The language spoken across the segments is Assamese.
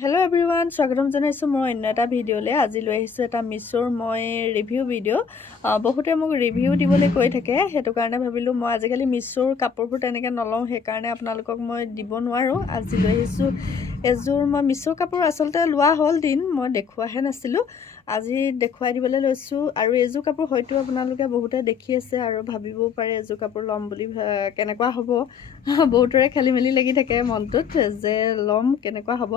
Hello everyone, স্বাগতম জনাইছো মই অন্য এটা ভিডিঅ'লে। আজি লৈ আহিছো এটা মিছোৰ মই ৰিভিউ ভিডিঅ'। বহুতে মোক ৰিভিউ দিবলৈ কৈ থাকে, সেইটো কাৰণে ভাবিলো মই আজিকালি মিছোৰ কাপোৰবোৰ তেনেকৈ নলওঁ, সেইকাৰণে আপোনালোকক মই দিব নোৱাৰোঁ। আজি লৈ আহিছো এযোৰ মই মিছোৰ কাপোৰ আচলতে লোৱা হ'ল দিন, মই দেখুৱাহে নাছিলোঁ। আজি দেখুৱাই দিবলৈ লৈছোঁ। আৰু এইযোৰ কাপোৰ হয়তো আপোনালোকে বহুতে দেখি আছে আৰু ভাবিবও পাৰে এযোৰ কাপোৰ ল'ম বুলি, কেনেকুৱা হ'ব। বহুতৰে খেলি মেলি লাগি থাকে মনটোত যে ল'ম কেনেকুৱা হ'ব।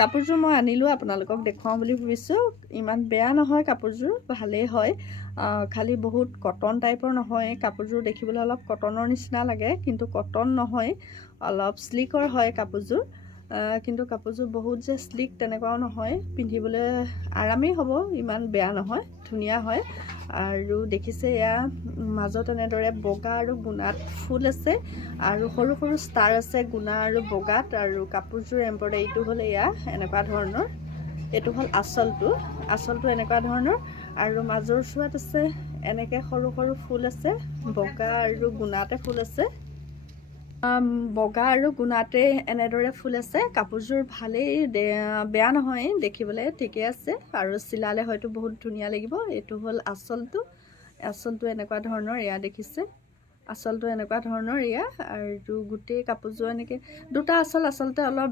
কাপোৰযোৰ মই আনিলোঁ, আপোনালোকক দেখুৱাওঁ বুলি ভাবিছোঁ। ইমান বেয়া নহয়, কাপোৰযোৰ ভালেই হয়। খালি বহুত কটন টাইপৰ নহয়, কাপোৰযোৰ দেখিবলৈ অলপ কটনৰ নিচিনা লাগে, কিন্তু কটন নহয়, অলপ স্লিকৰ হয় কাপোৰযোৰ। কিন্তু কাপোৰযোৰ বহুত যে স্লিক তেনেকুৱাও নহয়, পিন্ধিবলৈ আৰামেই হ'ব, ইমান বেয়া নহয়, ধুনীয়া হয়। আৰু দেখিছে এয়া মাজত এনেদৰে বগা আৰু গুণাত ফুল আছে আৰু সৰু সৰু ষ্টাৰ আছে গুণা আৰু বগাত। আৰু কাপোৰযোৰ এম্ব্ৰইডাৰীটো হ'ল এয়া এনেকুৱা ধৰণৰ, এইটো হ'ল আঁচলটো এনেকুৱা ধৰণৰ। আৰু মাজৰ চোৱাত আছে এনেকৈ সৰু সৰু ফুল আছে, বগা আৰু গুণাতে ফুল আছে, বগা আৰু গুণাতে এনেদৰে ফুল আছে। কাপোৰযোৰ ভালেই, বেয়া নহয়, দেখিবলৈ ঠিকে আছে আৰু চিলালে হয়তো বহুত ধুনীয়া লাগিব। এইটো হ'ল আঁচলটো এনেকুৱা ধৰণৰ, এয়া দেখিছে আঁচলটো এনেকুৱা ধৰণৰ এয়া। আৰু গোটেই কাপোৰযোৰ এনেকৈ দুটা আঁচল আচলতে অলপ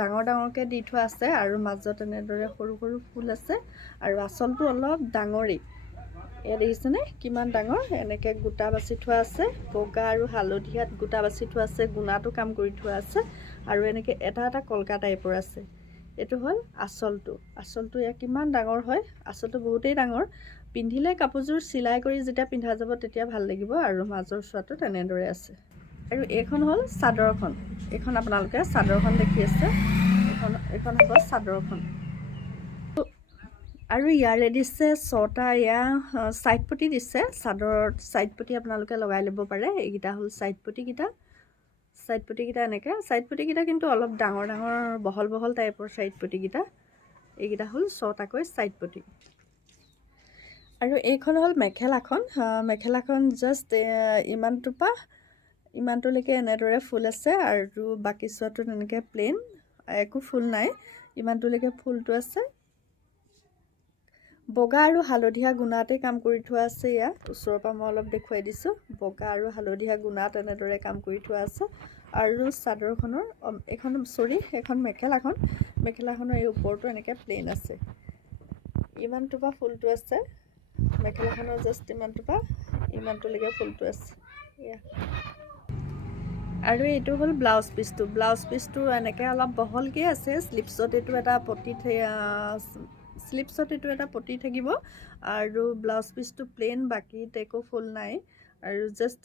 ডাঙৰ ডাঙৰকৈ দি থোৱা আছে আৰু মাজত এনেদৰে সৰু সৰু ফুল আছে। আৰু আঁচলটো অলপ ডাঙৰেই, এয়া দেখিছেনে কিমান ডাঙৰ, এনেকৈ গোটা বাছি থোৱা আছে, বগা আৰু হালধীয়াত গোটা বাছি থোৱা আছে, গুণাটো কাম কৰি থোৱা আছে আৰু এনেকৈ এটা এটা কলকা টাইপৰ আছে। এইটো হ'ল আঁচলটো এয়া কিমান ডাঙৰ হয়, আঁচলটো বহুতেই ডাঙৰ। পিন্ধিলে কাপোৰযোৰ চিলাই কৰি যেতিয়া পিন্ধা যাব তেতিয়া ভাল লাগিব। আৰু মাজৰ চোৱাটো তেনেদৰে আছে। আৰু এইখন হ'ল চাদৰখন, এইখন আপোনালোকে চাদৰখন দেখি আছে, এইখন হ'ব চাদৰখন। আৰু ইয়াৰে দিছে 6টা এয়া ছাইড পটি দিছে, চাদৰত ছাইড পটি আপোনালোকে লগাই ল'ব পাৰে। এইকেইটা হ'ল ছাইড পটিকেইটা এনেকৈ ছাইড পটিকেইটা কিন্তু অলপ ডাঙৰ ডাঙৰ বহল বহল টাইপৰ ছাইড পটিকেইটা। এইকেইটা হ'ল 6টাকৈ ছাইড পটি। আৰু এইখন হ'ল মেখেলাখন জাষ্ট ইমানটোলৈকে এনেদৰে ফুল আছে আৰু বাকী চোৱাটো তেনেকৈ প্লেইন, একো ফুল নাই, ইমানটোলৈকে ফুলটো আছে। বগা আৰু হালধীয়া গুণাতে কাম কৰি থোৱা আছে। ইয়াত ওচৰৰ পৰা মই অলপ দেখুৱাই দিছোঁ, বগা আৰু হালধীয়া গুণাত এনেদৰে কাম কৰি থোৱা আছে। আৰু চাদৰখনৰ এইখন মেখেলাখনৰ এই ওপৰটো এনেকৈ প্লেইন আছে, ইমানটোপা ফুলটো আছে। মেখেলাখনৰ জাষ্ট ইমানটোলৈকে ফুলটো আছে এয়া। আৰু এইটো হ'ল ব্লাউজ পিচটো এনেকৈ অলপ বহলকৈ আছে। শ্লিপছত এইটো এটা পটি থাকিব আৰু ব্লাউজ পিচটো প্লেইন, বাকীত একো ফুল নাই। আৰু জাষ্ট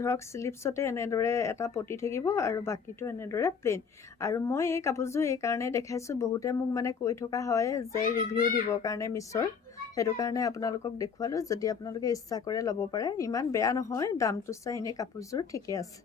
ধৰক শ্লিপছতে এনেদৰে এটা পটি থাকিব আৰু বাকীটো এনেদৰে প্লেইন। আৰু মই এই কাপোৰযোৰ এইকাৰণে দেখাইছোঁ, বহুতে মোক মানে কৈ থকা হয় যে ৰিভিউ দিবৰ কাৰণে মিছোৰ, সেইটো কাৰণে আপোনালোকক দেখুৱালোঁ। যদি আপোনালোকে ইচ্ছা কৰে ল'ব পাৰে, ইমান বেয়া নহয়, দামটো চাই এনেই কাপোৰযোৰ ঠিকে আছে।